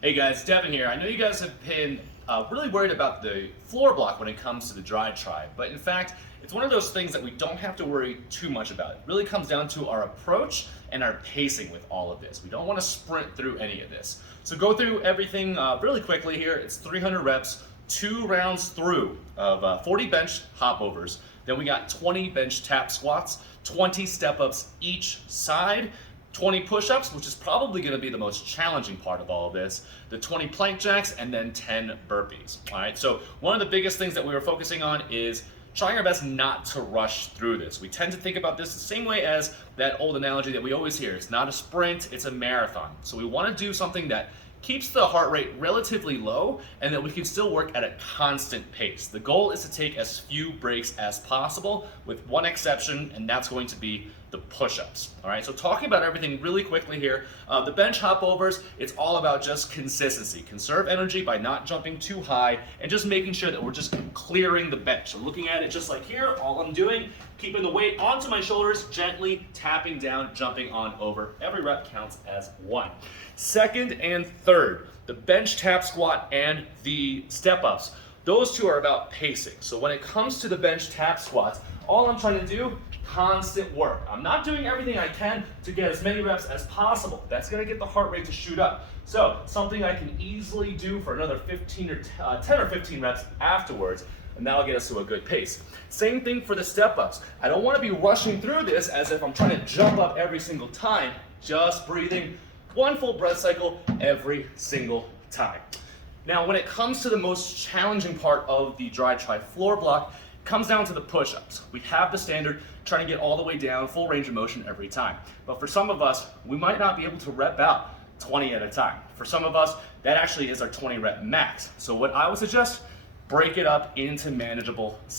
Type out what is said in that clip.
Hey guys, Devin here. I know you guys have been really worried about the floor block when it comes to the Dri-Tri, but in fact, it's one of those things that we don't have to worry too much about. It really comes down to our approach and our pacing with all of this. We don't want to sprint through any of this. So go through everything really quickly here. It's 300 reps, 2 rounds through of 40 bench hop overs. Then we got 20 bench tap squats, 20 step ups each side, 20 push-ups, which is probably going to be the most challenging part of all of this, the 20 plank jacks, and then 10 burpees. All right, so one of the biggest things that we were focusing on is trying our best not to rush through this. We tend to think about this the same way as that old analogy that we always hear. It's not a sprint, it's a marathon. So we want to do something that keeps the heart rate relatively low and that we can still work at a constant pace. The goal is to take as few breaks as possible with one exception, and that's going to be the push-ups. All right, so talking about everything really quickly here, the bench hop overs, it's all about just consistency. Conserve energy by not jumping too high and just making sure that we're just clearing the bench. So looking at it just like here, all I'm doing, keeping the weight onto my shoulders, gently tapping down, jumping on over. Every rep counts as 1. Second and third, the bench tap squat and the step ups. Those two are about pacing. So when it comes to the bench tap squats, all I'm trying to do, constant work. I'm not doing everything I can to get as many reps as possible. That's gonna get the heart rate to shoot up. So something I can easily do for another 10 or 15 reps afterwards, and that'll get us to a good pace. Same thing for the step ups. I don't wanna be rushing through this as if I'm trying to jump up every single time, just breathing 1 full breath cycle every single time. Now, when it comes to the most challenging part of the Dri-Tri floor block, it comes down to the push-ups. We have the standard, trying to get all the way down, full range of motion every time. But for some of us, we might not be able to rep out 20 at a time. For some of us, that actually is our 20 rep max. So what I would suggest, break it up into manageable sets.